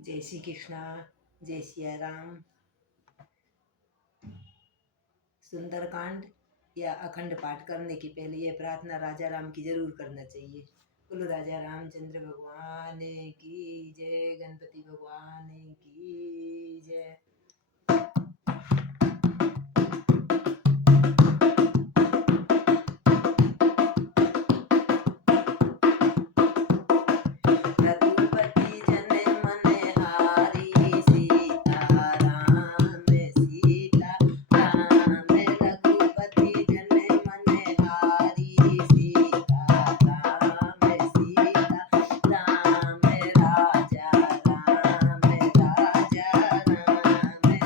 जय श्री कृष्णा। जय सिया राम। सुंदरकांड या अखंड पाठ करने की पहले ये प्रार्थना राजा राम की जरूर करना चाहिए। बोलो राजा रामचंद्र भगवान की जय, गणपति भगवान की जय। रघुपति जन मन हारी, सीता राम सीता राम। रघुपति जन मन हारी, सीता राम सीता राम। राजा राम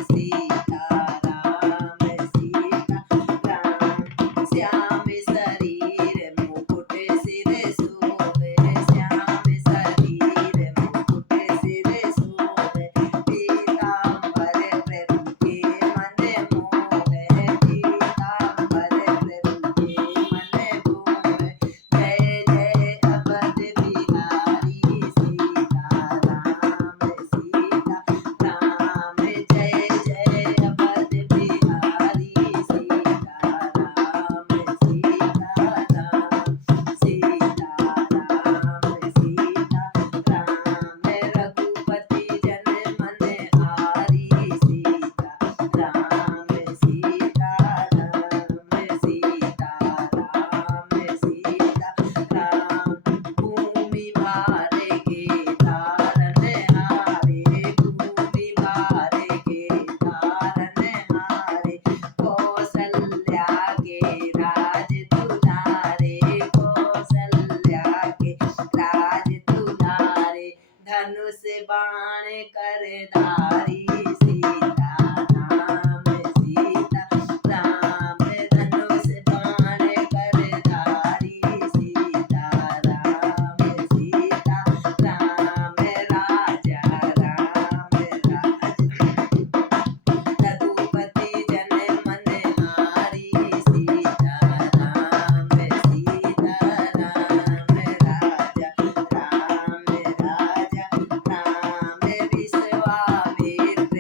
सीता राम सीता राम। श्याम शरीर मुकुट सिर शोभे, श्याम शरीर मुकुट सिर शोभे। पीतांबर प्रभु के मन मोहे, पीतांबर प्रभु के मन मोहे। जय जय अवध बिहारी, सीता राम सीता राम। जय जय अवध बिहारी, सीता राम सीता राम। सीता राम सीता राम। रघुपति जन मन हारी, सीता राम सीता राम। सीता राम सीता राम। भूमि भार के तारन हारे, भूमि भार के तारन हारे। कौसल्या के राज दुलारे, कौसल्या के राज दुलारे। धनुष बाण कर धारी, सीता राम सीता राम। धनुष बाण कर धारी, सीता राम सीता राम। राजा राम रघुपति जन मन हारी, सीता राम सीता राम। राजा राम राम। विश्वामित्र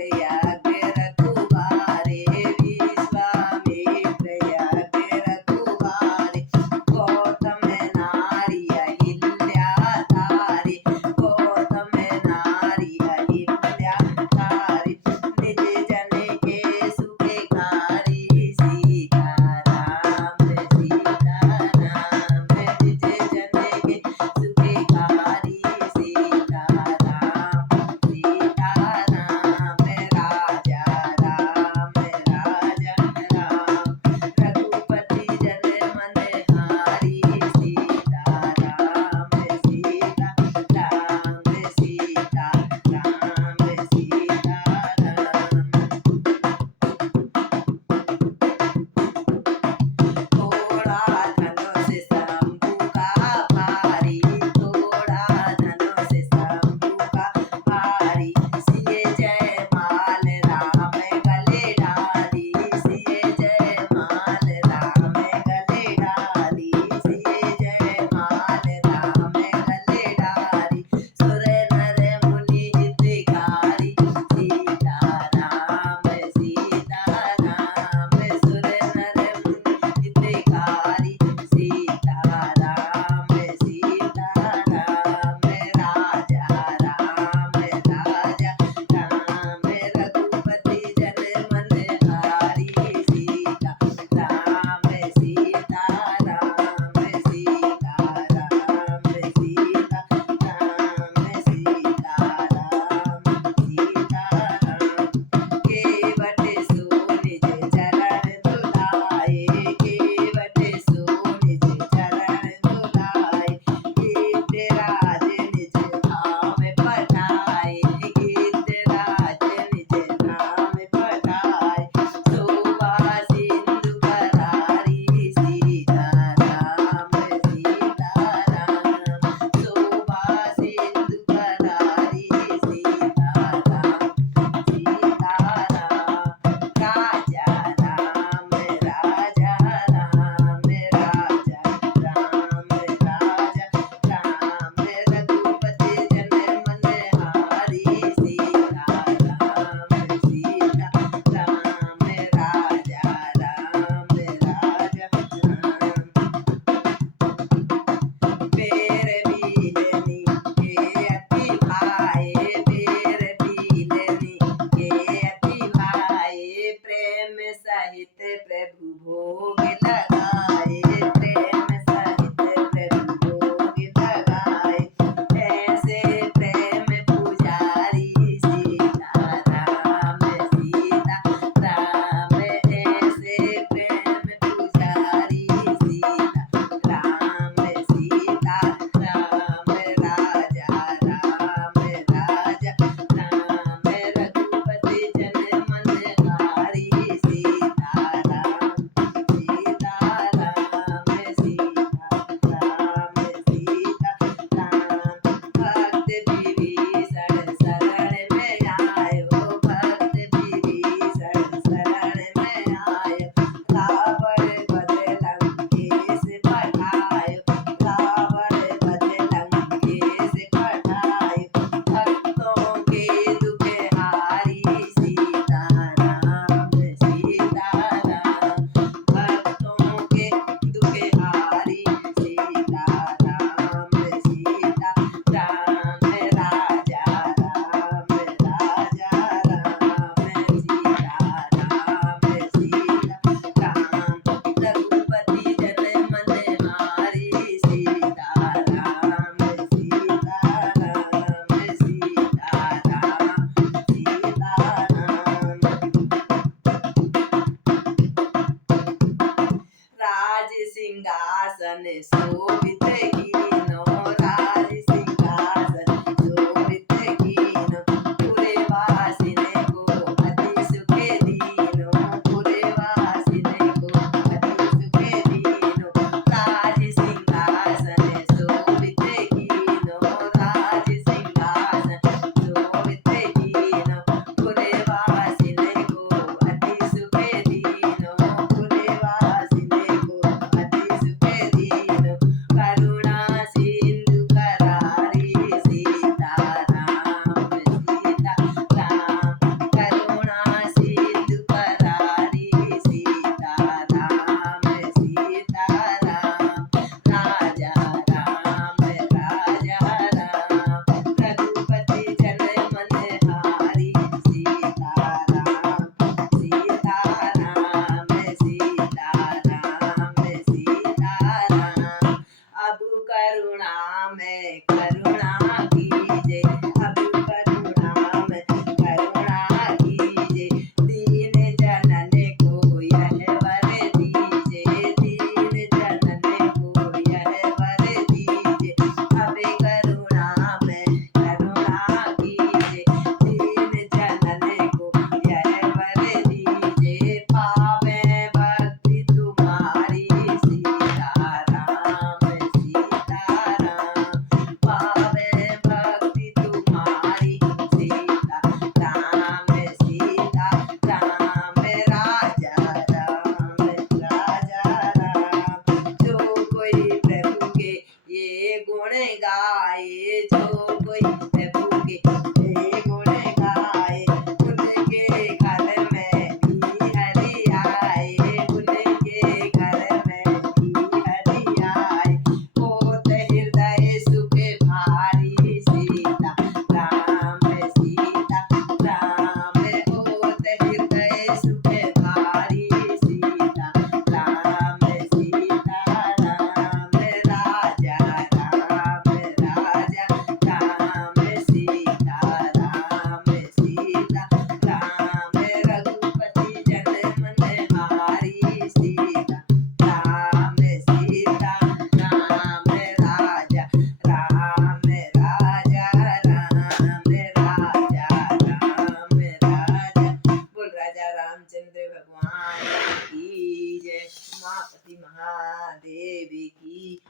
के ये गुण गाए, उनके घर में भी हरि आए, उनके घर में भी हरि आए। होत हृदय सुख भारी, सीता राम सीता राम, होत हृदय सुख भारी, सीता राम सीता राम, राजा राम राजा राम, सीता राम सीता राम, रघुपति जन मन हारी, सीता राम सीता राम, राजा राम राजा राम, राजा राम राजा। बोल राजा रामचंद्र भगवान की जय, उमापति महादेव की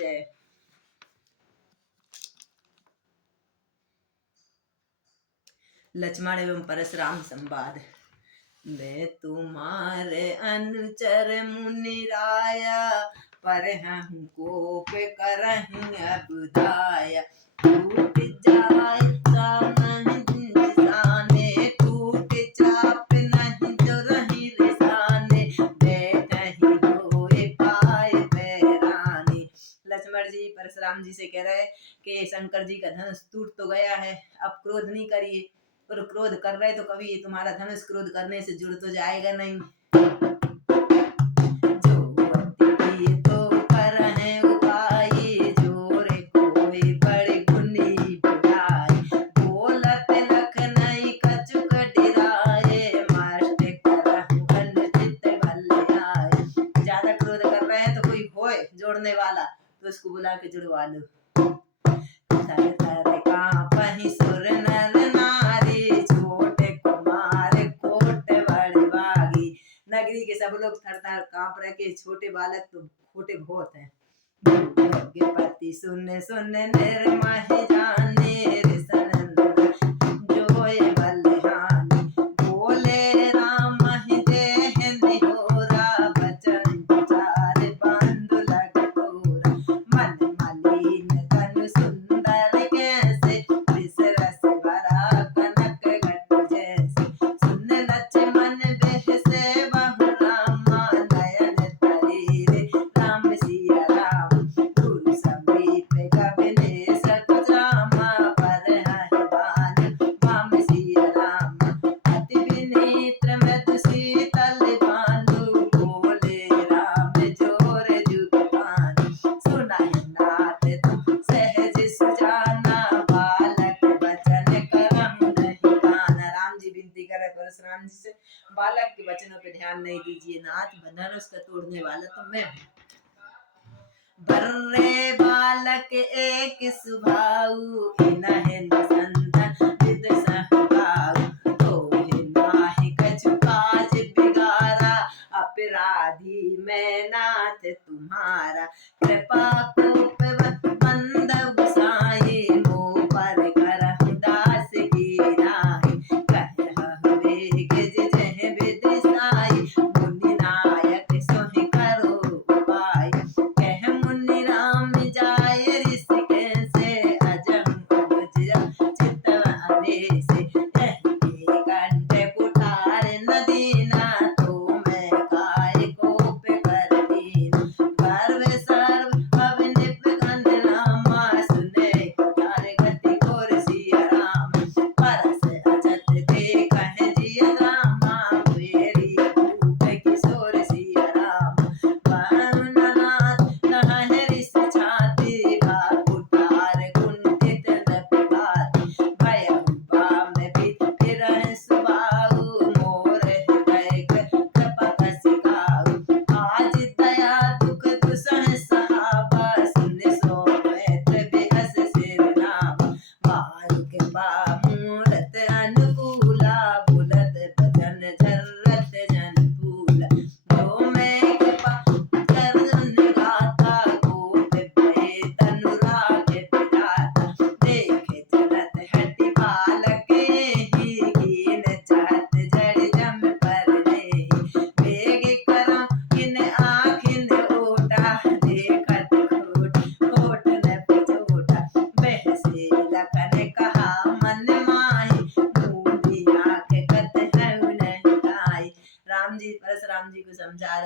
जय। लक्ष्मण एवं परशुराम संवाद। मैं तुम्हारे अनुचर मुनि राया, पर हूँ कोप करहूँ अब दाया। टूट जाए चाप नहीं निशाने, टूट चाप नहीं जो रही लिसाने, बैठही होए पाए बैरानी। लक्ष्मण जी परशुराम जी से कह रहे कि शंकर जी का धनुष टूट तो गया है, अब क्रोध नहीं करिए, और क्रोध कर रहे तो कभी तुम्हारा धनुष क्रोध करने से जुड़ तो जाएगा नहीं। जो अति तो करहैं उपाय, जोर कोई बड़े गुनी बुझाए, बोलत लख नहीं कछुक डिराए, मस्त करहु अनुचित भल आए। ज्यादा क्रोध कर रहे हैं तो कोई होए जोड़ने वाला तो उसको बुला के जुड़वा लो। थर थर काँपहि सुर नर नारी, छोटे कुमार कोट बड़ बागी। नगरी के सब लोग थर थर काँप रहे के छोटे बालक तो खोटे बहुत हैं। भाग्यपति सुन सुन निर्मह जाने, ऋषनंदन जोय बलिहानि, बोले राम ही देह निहोरा, बचन विचार बंधु लग तोरा। मन मलिन तनु सुंदर कैसे, विसरस भरा कनक घट जैसे। सुन लक्ष्मण बेहसे बहु रामा, नयन तरे रे राम सिया राम। गुरु समीप कबने सकुच रामा, पर हहि बान वाम सिया रामा। अति विनीत मृदु शीतल भानु, बोले राम जोर जुग पानी। सुनहि नाथ तुम सहज सुजाना, बालक वचन करहु नहीं काना। राम जी विनती करे परशुराम जी से, बालक के वचनों पे ध्यान नहीं दीजिए नाथ, धनुष का तोड़ने वाला तो मैं हूँ। बर्रे बालक एक सुभाऊ, इनहि न संतन विद सहबाऊ। तोहि नाहि कछु काज बिगारा, अपराधी मैं नाथ तुम्हारा। कृपा कोपवत बंद गुसाई, मोह पर करहु दास की नाहि। कहहु वेग जह विधि साई, मुनि नायक सोहि करो उपाय। कह मुनि राम जाय ऋषिकेश, अजहु अनुज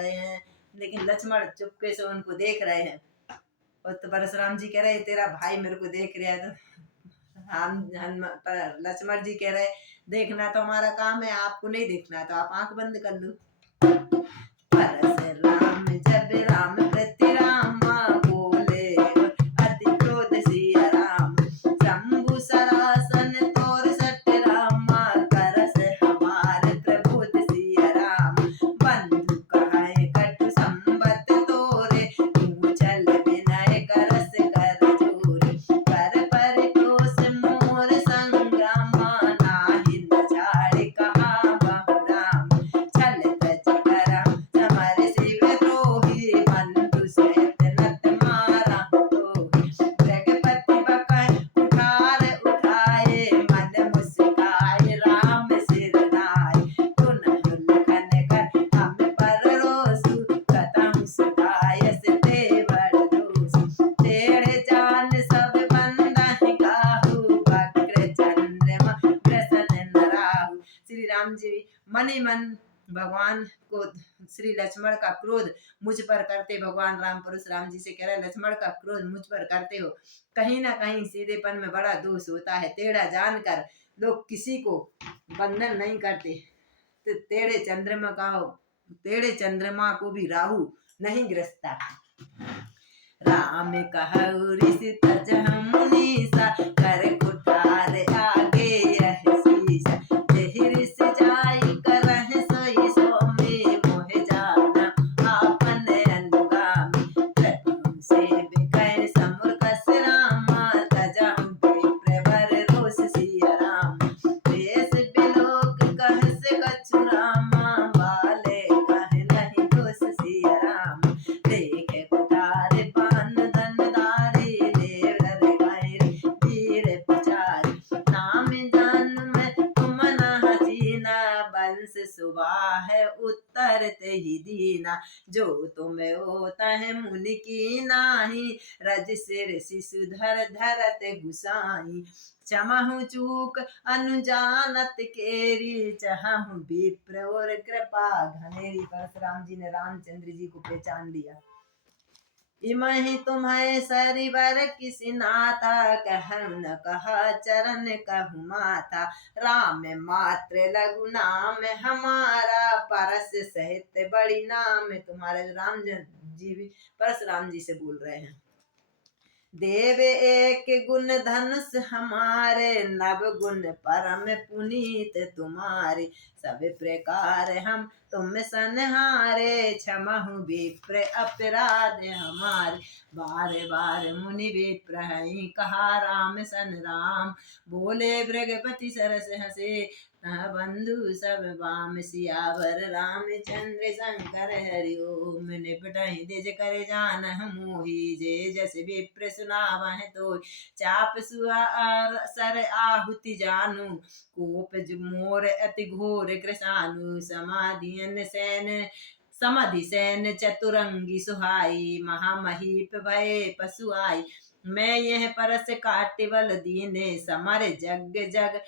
रहे हैं, लेकिन लक्ष्मण चुपके से उनको देख रहे हैं। और तो परशुराम जी कह रहे तेरा भाई मेरे को देख रहा है, तो हम लक्ष्मण जी कह रहे देखना तो हमारा काम है, आपको नहीं देखना तो आप आंख बंद कर लो। परशुराम जब राम प्रति रामा बोले अति क्रोध सिया राम, शंभु सरासन तोर सट रामा, करस हमार प्रबोध सिया राम, बंधु कहे कटु संबत तोरे, तू चल विनय करस कर जोरे, कर परितोष मोर संग्रामा, नाहि न छाड़ कहा बहु राम, छल तज करा समर शिव द्रोही, बंधु सहित नत मारा तोहि, जगपति बकै कुठार उठाए, मन मुस्काए राम सिर नाय, पुनः लखन कर हम पर रोसु, कतहु सुधायस तेवर दोषु, तेढ़ जान सब बंदहि काहू, वक्र चंद्रमा ग्रसन न राहु। श्री राम जी मन ही मन भगवान को, श्री लक्ष्मण का क्रोध मुझ पर करते, भगवान राम परशुराम जी से कह रहे लक्ष्मण का क्रोध मुझ पर करते हो, कहीं ना कहीं सीधेपन में बड़ा दोष होता है, टेढ़ा जानकर लोग किसी को बंधन नहीं करते, तो टेढ़े चंद्रमा को भी राहु नहीं ग्रसता। राम कहु ऋषि तजह मुनीसा, कर कुठार आगे यह शीसा, जेहि ऋषि जाई करहि सोई सोमी, मोहि जाना आपन अनुगामी, प्रभु सेवि कै समुर कस रामा, तजहु विप्रवर रोष सिया राम, देश बिलोक कहस कछु रामा, बाले कहे नहीं दोष सिया राम, देखे कुठार पान धन धारी, देवर गैर वीर पुचारी, नाम जान में तुम न हसीना, वंश सुवाह उत्तर ते ही दीना, जो तुम होता है मुनि की नाही, रज सिर शिशुधर धरत गुसाई, क्षमहु चूक अनुजानत केरी, चहहु विप्र और कृपा घनेरी। परशुराम जी ने रामचंद्र जी को पहचान लिया। इमहि तुम्हें सरिवर किसी नाथा, कहु न कहा चरण कहु माथा, राम मात्र लघु नाम हमारा, परस सहित बड़ी नाम तुम्हारे। राम जी भी परशुराम जी से बोल रहे हैं। देव एक गुण धनुष हमारे, नव गुण परम पुनीत तुम्हारे, सब प्रकार हम तुम संहारे, क्षमहु विप्र अपराध हमारे, बार बार मुनि विप्र हैं कहा राम सन राम, बोले भृगपति सरस हसे, बंधु सब वाम, सियावर रामचंद्र शंकर हरि ओम, निपटहि निज कर जानहि मोहि, जे जस विप्र सुनावहि तोहि, चाप सर आहुति जानू, कोप मोर अति घोर कृशानु, समाधि सैन चतुरंगी सुहाई, महामहीप भय पशु आई, मैं यह परस काटिवल दीने, समर जग जग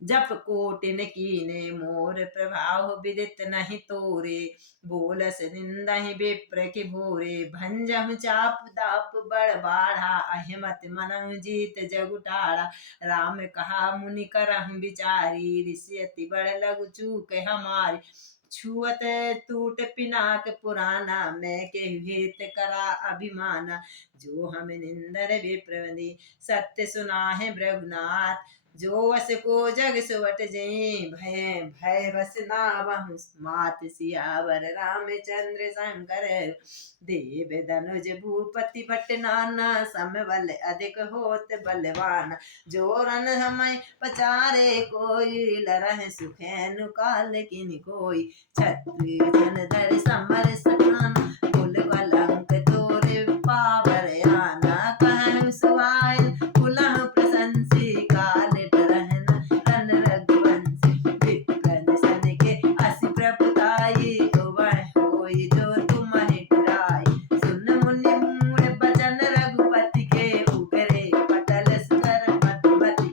जप कोटिन कीने, मोर प्रभाव विदित नहीं तोरे, बोलस निंदहि विप्र के भोरे, भंजहु चाप दाप बड़ बाढ़ा, अहिमत मनहु जीत जगुटाड़ा, राम कहा मुनि करहु विचारी, ऋषि अति बड़ लघु चूक हमारी, छुअत टूट पिनाक पुराना, मैं के हित करा अभिमाना, जो हम निंदर विप्रवंदी, सत्य सुना है रघुनाथ, जो वस को जग सुवट जई, भय भय बस नावहु मात, सियावर रामचंद्र शंकर, देव धनुज भूपति भट नाना, समबल अधिक होत बलवान, जो रन हमें पचारे कोई, लरह सुखैनु काल किन कोई, छत्री जन धर समर सखान, कुल कलंक तोरे पावर आना, कहु सुहाय कुलह प्रशंसी, काल डरहन रन रघुवंशी, विप्रन सन के असी प्रभुताई, वह होई जो तुम्हें डराई, सुन मुनि मूढ़ बचन रघुपति के, उगरे पटल सुकर मधुमति,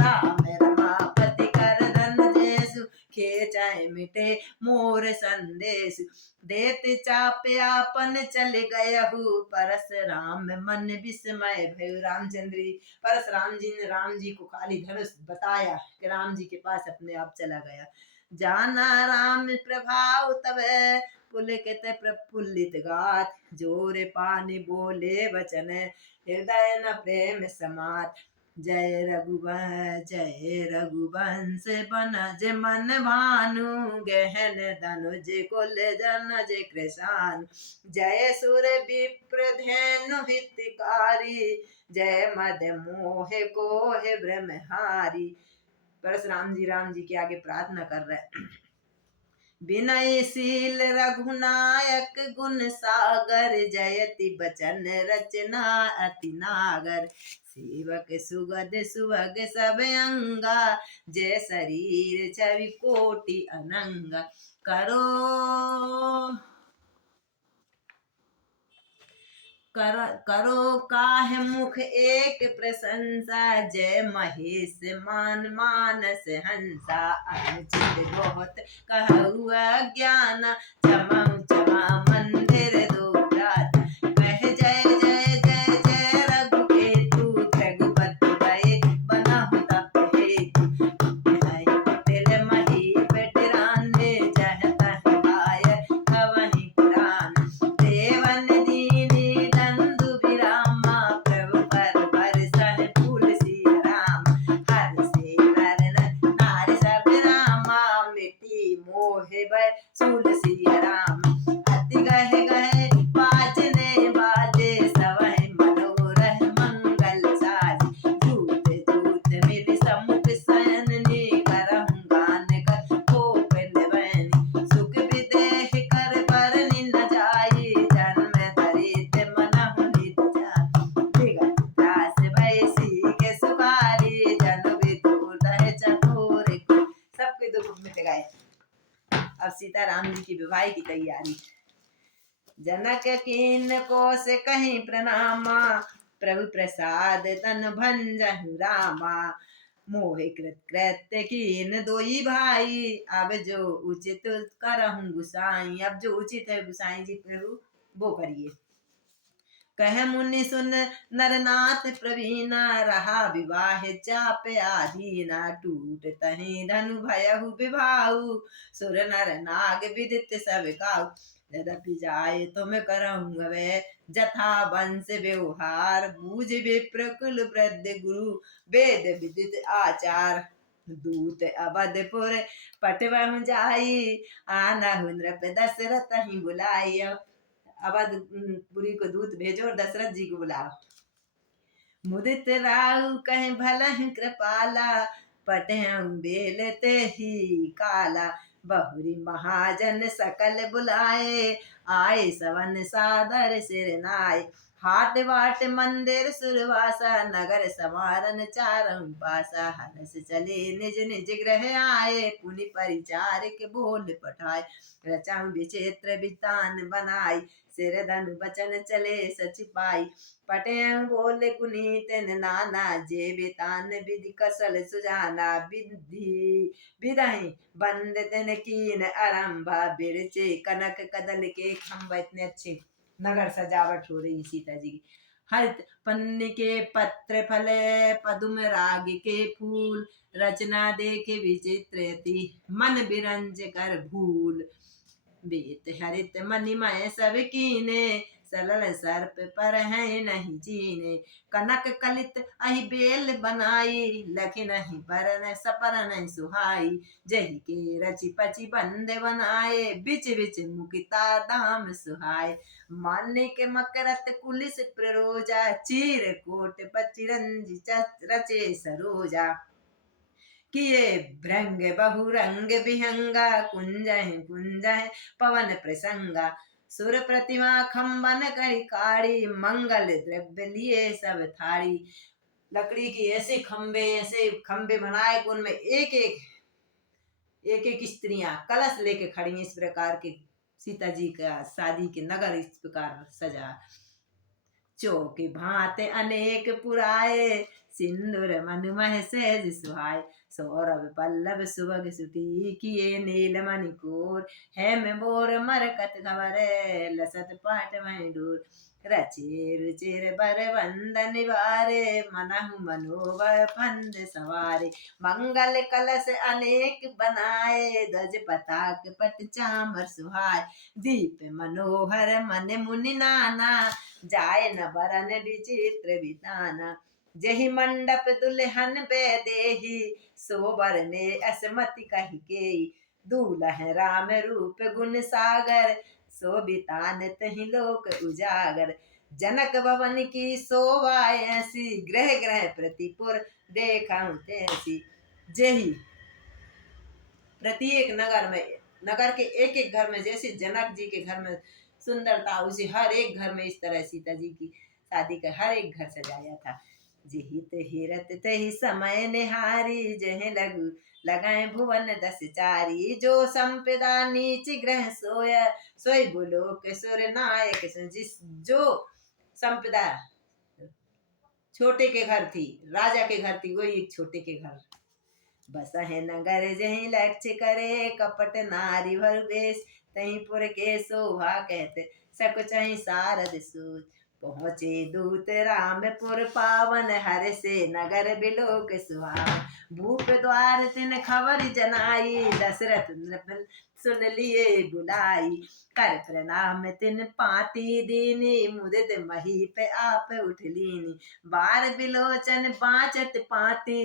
राम रमापति कर धन जेसु, खेचै मिटे मोर संदेश। देत चाप्यापन चल गयहु परशुराम मन विस्मय भयु। रामचंद्र जी परशुराम जी ने राम जी को काली धनुष बताया कि राम जी के पास अपने आप चला गया। जाना राम प्रभाव तब पुलकित प्रफुल्लित गात, जोर पानी बोले वचन हृदय न प्रेम समात। जय रघुवंश बनज मन भानु, गहन धनुज कुल जनज कृशान। जय सुर विप्र धेनु हितकारी, जय मद मोह कोह ब्रह्महारी। परशुराम जी राम जी के आगे प्रार्थना कर रहे। विनयशील रघुनायक गुण सागर, जयति बचन रचना अति नागर। सेवक सुगद सुभग सब अंगा, जय शरीर छवि कोटि अनंगा। करो काहे मुख एक प्रशंसा, जय महेश मानस हंसा। अनुचित बहुत कहु अज्ञान, क्षमा मंदिर दो भ्राता। कह जय जय जय जय रघुकेतु, रघुपति भय बनहु तप हेतु। कुटिल मही बेटिराने, जह तह भाय कवहि पुराण। देवन दीनी दंदु विरामा, प्रभु पर बरसहि फूल सिया राम। हर से नर नारी सब रामा, मिटी मोह भय सूल सिया राम। अति गहे गहे बाजने बाजे, सवहि मनोरथ मंगल साजे। झूठ झूठ मिलि समुख सयननि, करहु गान कर कोकिल बयनि। सुख विदेह कर बरनि न जाई, जन्म धरित मनहु नित जाई। विगत त्रास भय सीके सुखारी, जनु विदुर दहे चकोर को। सबके दुख मिट गए। अब सीताराम जी की विवाह की तैयारी। जनक कीन को से कहीं प्रणामा, प्रभु प्रसाद तन भंजहु रामा। मोहि कृत कृत्य कीन दोई भाई, अब जो उचित करहु गुसाई। अब जो उचित है गुसाई जी प्रभु वो करिए। कह मुनि सुन नरनाथ प्रवीणा, रहा विवाह चाप आधीना। टूट तहि धनु भयहु विभाऊ, सुर नर नाग विदित सब काऊ। यद्यपि जाय तुम करहु अबे, जथा वंश व्यवहार। बूझ विप्र कुल वृद्ध गुरु, वेद विदित आचार। दूत अवधपुर पटवहु जाई, आनहु नृप दशरथ ही बुलाई। अवधपुरी को दूत भेजो और दशरथ जी को बुलाओ। मुदित राहु कहे भलहि कृपाला, पटहु बेल ते ही काला। बहुरी महाजन सकल बुलाए, आए सवन सादर सिर नाय। हाट बाट मंदिर सुरवासा, नगर समारन चारहु पासा। हरस चले निज निज गृह आए, पुनि परिचार के बोल पठाए। रचाऊ विचित्र वितान बनाई, सिर धनु बचन चले सच पाई। पटे बोले कुनीत नाना, जे वितान विधि कसल सुजाना। विधि विधहि बंद तन कीन आरंभा, बिरचे कनक कदल के खम्भ। इतने अच्छे नगर सजावट हो रही सीता जी की। हरित पन्ने के पत्र फले, पदुम राग के फूल। रचना देखे विचित्र अति, मन बिरंज कर भूल। बेत हरित मणिमय सब कीने, सरल सर्प पर है नहीं चीने। कनक कलित अहि बेल बनाई, लखि नहीं परन सपर नहीं सुहाई। जही के रचि पचि बंद बनाए, बिच बिच मुकिता दाम सुहाय। मानिक मकरत कुलिस प्ररोजा, चीर कोट पचिरंज रचे सरोजा। किए भृंग बहुरंग विहंगा, कुंजह कुंजह पवन प्रसंगा। सुर प्रतिमा खम्बन करी काड़ी, मंगल द्रव्य लिए सब थाड़ी। लकड़ी की ऐसे खम्बे बनाए कि उनमें एक एक स्त्रियां कलश लेके खड़ी। इस प्रकार के सीता जी का शादी के नगर इस प्रकार सजा। चौके भांत अनेक पुराए, सिंदूर मनुमह सहज सुहाय। सौरभ पल्लव सुभग सुती किए नीलमणि कोर। हेम बोर मरकत धवर लसत पाट मह डोर। रचे रुचिर बर बंदन वारे मनहु मनोवर फंद सवारे। मंगल कलश अनेक बनाए ध्वज पताक पट चामर सुहाय। दीप मनोहर मन मुनि नाना जाय न बरन विचित्र बिताना। जहि मंडप दुल्हन पे देही सोबर ने असमति कहि के। दूल्ह राम रूप गुण सागर सोबितान तहि लोक उजागर। जनक भवन की शोभा ऐसी ग्रह ग्रह प्रतिपुर देखऊं तैसी। जही प्रत्येक नगर के एक एक घर में जैसे जनक जी के घर में सुंदरता उसे हर एक घर में इस तरह सीता जी की शादी का हर एक घर सजाया था। जिहित हिरत तहि समय निहारी जह लघु लगाए भुवन दस चारी। जो संपदा नीच ग्रह सोय सोई बुलोक सुर नायक जिस जो संपदा छोटे के घर थी राजा के घर थी वही एक छोटे के घर। बस है नगर जही लक्ष्य करे कपट नारी भर बेश। तही पुर के शोभा कहते सकुचहि सारद सूत। पहुँचे दूत रामपुर पावन हर से नगर बिलोक सुहावन। भूप द्वार तिन खबर जनाई दशरथ नृप सुन लिए बुलाई। कर प्रणाम तिन पाती दीनी मुदित महीप आप उठ लीनी। बार बिलोचन बाँचत पाती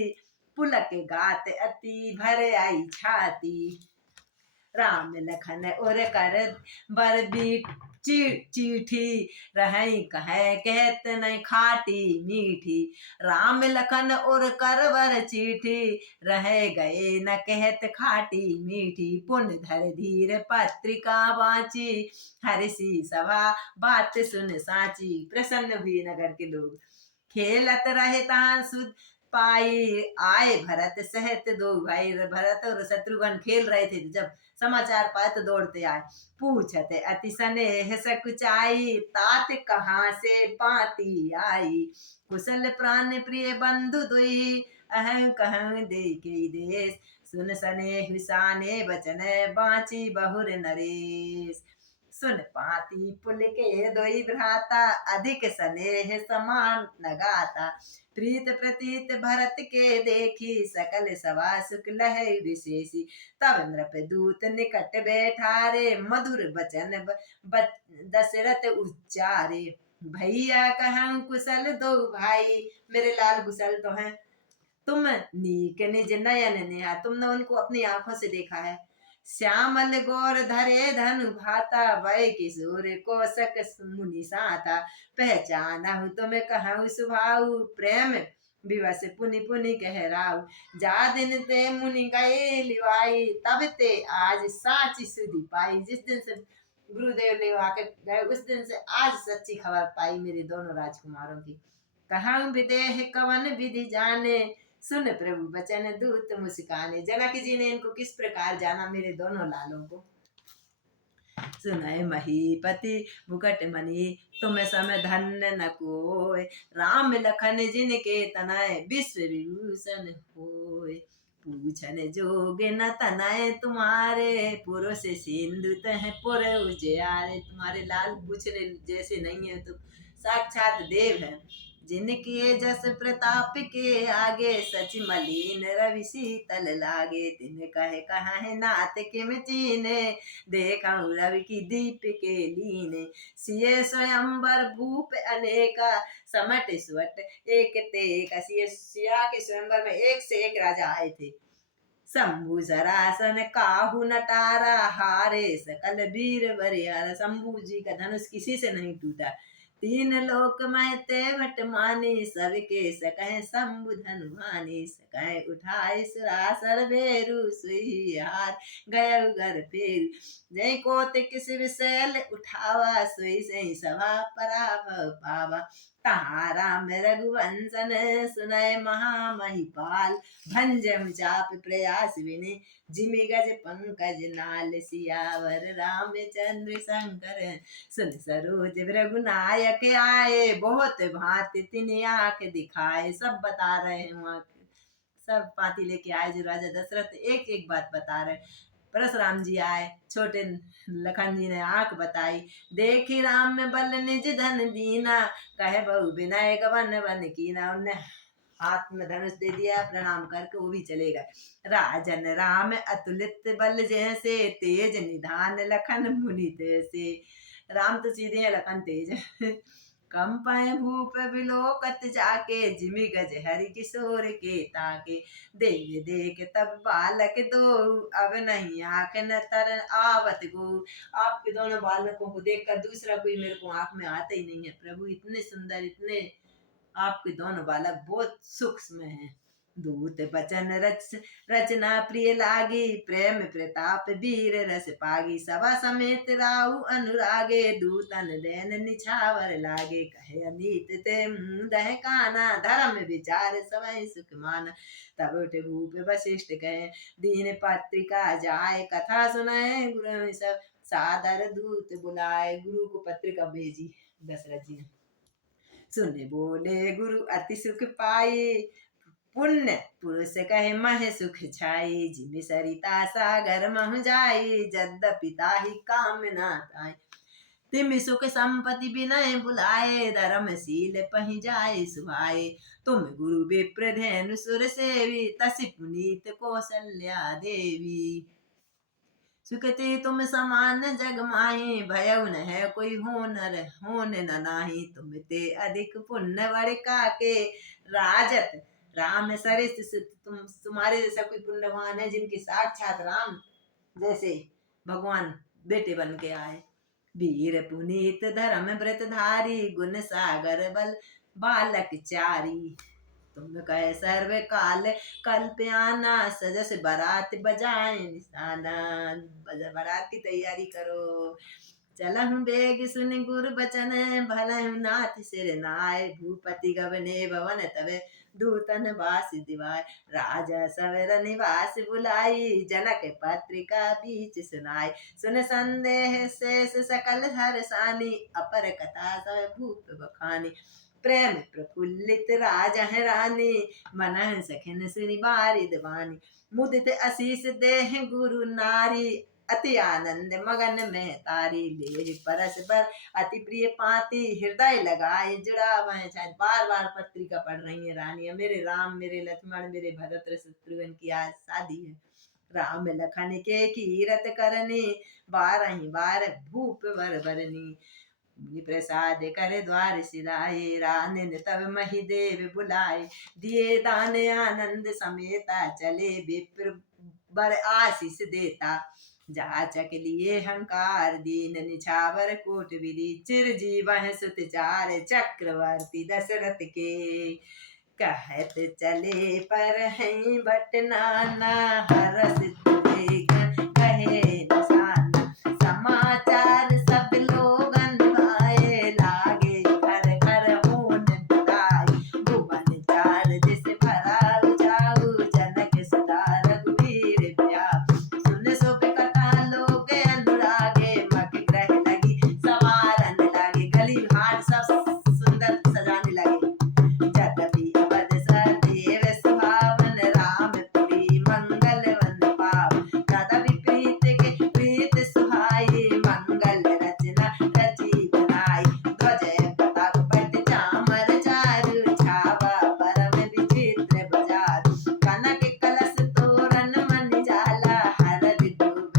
पुलक गात अति भर आई छाती। राम लखन उर कर बर बीट चिट्ठी रही कहे कहत नहीं खाटी मीठी। राम लखन उर कर बर चिट्ठी रह गए न कहत खाटी मीठी। पुन धर धीर पत्रिका बाँची हर्षि सभा बात सुन साची। प्रसन्न हुए नगर के लोग खेलत रहे तान सुध पाई। आए भरत सहित दो भाई भरत और शत्रुघ्न खेल रहे थे जब समाचार पाए तो दौड़ते आए। पूछते अति स्नेह सकुचाई तात कहाँ से पाती आई। कुशल प्राण प्रिय बंधु दुई अहं कहं देखे देश। सुन स्नेह साने बचन बाँची बहुर नरेश। सुन पाती पुल के दोई भ्राता अधिक स्नेह समान नगाता। प्रीत प्रतीत भरत के देखी सकल सभा सुख लह विशेषी। तब नृप दूत निकट बैठारे मधुर बचन दशरथ उच्चारे। भैया कहूँ कुशल दो भाई मेरे लाल कुशल तो हैं। तुम नीक निज नयन नेहा तुमने उनको अपनी आंखों से देखा है। श्यामल गौर धरे धनु भाता वै किशोर कौशक मुनि साता। पहचाना हूँ तुम्हें कहूँ सुभाऊ प्रेम विवश पुनि पुनि कहराऊ। जा दिन ते मुनि गए लिवाई तब ते आज साची सुधि पाई। जिस दिन से गुरुदेव ले आके गए उस दिन से आज सच्ची खबर पाई मेरे दोनों राजकुमारों की। कहूँ विदेह कवन विधि जाने सुन प्रभु बचन दूत मुस्काने। जनक जी ने इनको किस प्रकार जाना मेरे दोनों लालों को। सुनय महीपति मुकट मणि तुम सम धन्य न कोय। राम लखन जिनके तनय विश्व विभूषण होय। पूछन जोग न तनय तुम्हारे पुरुष सिंधु तह पुर उजियारे। तुम्हारे लाल पूछने जैसे नहीं है तो साक्षात देव है। जिनके जस प्रताप के आगे सच मलिन रवि शीतल लागे। तिन कहे कहा है नाथ किम चीने देखऊं रवि की दीप के लीने। सिए स्वयंवर भूप अनेका समट सुवट एक तेक। सिया के स्वयंवर में एक से एक राजा आए थे। शंभु सरासन काहू नटारा हारे सकल वीर बरियारा। शंभु जी का धनुष किसी से नहीं टूटा। तीन लोक में तेवट मानी सबके सकह शंभु धनुमानी। सकह उठाए सुरासर बेरु सुई हार गय घर फेरु। जय कोत किस विशैल उठावा सोई सही सभा पराभव पावा। तहाँ राम रघुवंशन सुनय महामहिपाल। भंजन चाप प्रयास विने जिमि गज पंकज नाल। सियावर रामचंद्र शंकर सुन सरोज रघुनायक आए। बहुत भांति तिनि आंख दिखाए। सब बता रहे हैं वहाँ, सब पाती लेके आए जो राजा दशरथ एक एक बात बता रहे। परशुराम जी आए, छोटे लखन जी ने आंख बताई। देखी राम में बल निज धन दीना, कहे बहु विनय गवन वन कीना। उनने हाथ में धनुष दे दिया, प्रणाम करके वो भी चले गए। राजन राम अतुलित बल जैसे, तेज निधान लखन मुनि तैसे। राम तो सीधे हैं, लखन तेज है। कंपय भूप बिलोकत जाके, जिमि गज हरि किशोर के ताके। देव देख तब बालक दो, अब नहीं आंख न तर आवत गो। आपके दोनों बालकों को देखकर दूसरा कोई मेरे को आंख में आता ही नहीं है प्रभु। इतने सुंदर, इतने आपके दोनों बालक बहुत सूक्ष्म हैं। दूत बचन रचना प्रिय लागी, प्रेम प्रताप वीर रस पागी। सभा समेत राहु अनुरागे, दूतन देन निछावर लागे। कहे अनीत ते मुँह दह काना, धर्म विचार सवै सुख माना। तब उठ भूप वशिष्ठ कहे, दीन पत्रिका जाए। कथा सुनाए गुरु सब, सादर दूत बुलाए। गुरु को पत्रिका भेजी दशरथ जी ने। सुने बोले गुरु अति सुख पाई, पुण्य पुरुष कहे मह सुख छाई। जिमि सरिता सागर महु जाई, यद्यपि ताहि काम ना ताई। तिमि सुख संपत्ति विनय बुलाए, धर्मशील पहि जाए सुहाए। तुम गुरु विप्र धेनु सुर सेवी, तसि पुनीत कौशल्या देवी। सुखते तुम समान जग माही, भयउ न है कोई होन न नाही। तुम ते अधिक पुण्य बड़े काके, राजत राम सरिस। तुम्हारे जैसा कोई पुण्यवान है जिनके साक्षात राम जैसे भगवान बेटे बन के आए। वीर पुनीत धर्म व्रत धारी, गुण सागर बल बालक चारी। तुम कह सर्व काल कल्प्याना, सजस बारात बजाए निशाना। बारात की तैयारी करो। चलहु बेग सुन गुर बचन, भलहु नाथ सिर नाय। भूपति गवने भवन तवे, दूतन वास दिवाय। राजा सवर निवास बुलाई, जनक पत्रिका बीच सुनाई। सुन संदेह शेष सकल हर्षानी, अपर कथा सब भूप बखानी। प्रेम प्रफुल्लित राजा है रानी, मन सखिन सुनि बारिद वाणी। मुदित आशीष देह गुरु नारी, अति आनंद मगन में तारी। ले परस पर अति प्रिय पाती, हृदय लगाए जुड़ा वह। शायद बार बार पत्रिका पढ़ रही है रानियां। मेरे राम, मेरे लक्ष्मण, मेरे भरत शत्रुघ्न की आज शादी है। राम लखन के कीरत करनी, 12 बार भूप वर बरनी। प्रसाद कर द्वार सिराए, रानिन तब मही देव बुलाए। दिए दान आनंद समेता, चले विप्र बर आशीष देता। जाचक लिए हंकार दीन, निछावर कोट विधि। चिरजीवन सुत चार, चक्रवर्ती दशरथ के। कहत चले पर हैं बट नाना, हरस कहे निशाना। समाचार सब लोगन भाए, लागे घर घर होन बधाई। भुवन चार दिस भरा उजाऊ, जनक सुता रघुवीर ब्याह। सुन सुख कथा लोग अनुरागे, मग ग्रह लगी सवारन लागे। गली घाट सब सुंदर सजाने लगे। यद्यपि अवध सदेव सुहावन, रामपुरी मंगल वन पावन। तदपि प्रीत के प्रीत सुहाई, मंगल रचना रची बनाई। ध्वज पताक पट चामर चारु, छावा परम विचित्र बजारु। कनक कलश तोरण मणि जाला, हरदि धूप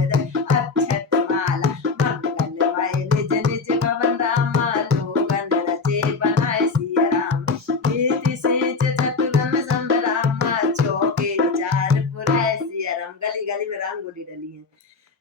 अक्षत माला। मंगलमय निज निज भवन रामा, लोगन रचे बनाए सिया राम। कीर्ति सेच चतुरन संभरामा, चौके चार पुराए सिया राम। गली गली में रंगोली डली है।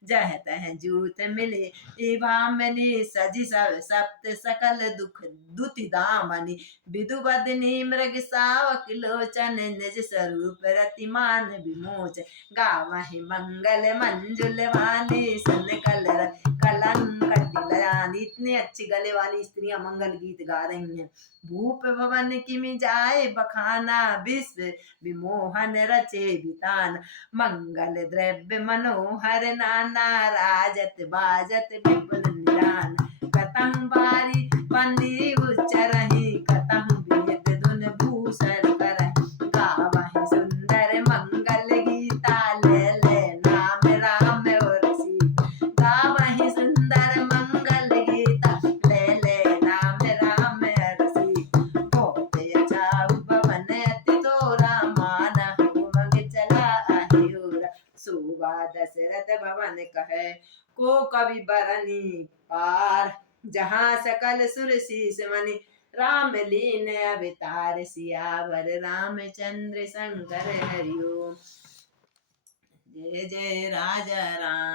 जह तह जूत मिले इवामनि, सजी सब सप्त सकल दुख दुति दामनि। विदु बदनी मृग सावक लोचन, निज स्वरूप रतिमान विमोच। गावहि मंगल मंजुल वाणी, सुन कलंकट जान। इतनी अच्छी गले वाली स्त्रियां मंगल गीत गा रही हैं। भूप भवन किमि जाए बखाना, विश्व विमोहन रचे बितान। मंगल द्रव्य मनोहर नाना, राजत बाजत विपुल निदान। कतहु बारी बंदी उच्चरहि, कतहु विहित धुन भूषण करहि। गावहि सुंदर मंगल गीता, ले ले नाम राम और सीता। गावहि सुंदर मंगल गीता, ले ले नाम राम और सीता। बहुत अछाहु भवन अति तोरा, मानहु मंग चला अहियोरा। शोभा दशरथ भवन कहे, को कवि बरनी पार। जहाँ सकल सुर शीस मनि, राम लीन अवतार। सियावर रामचंद्र शंकर हरि ओम। जय जय राजा राम।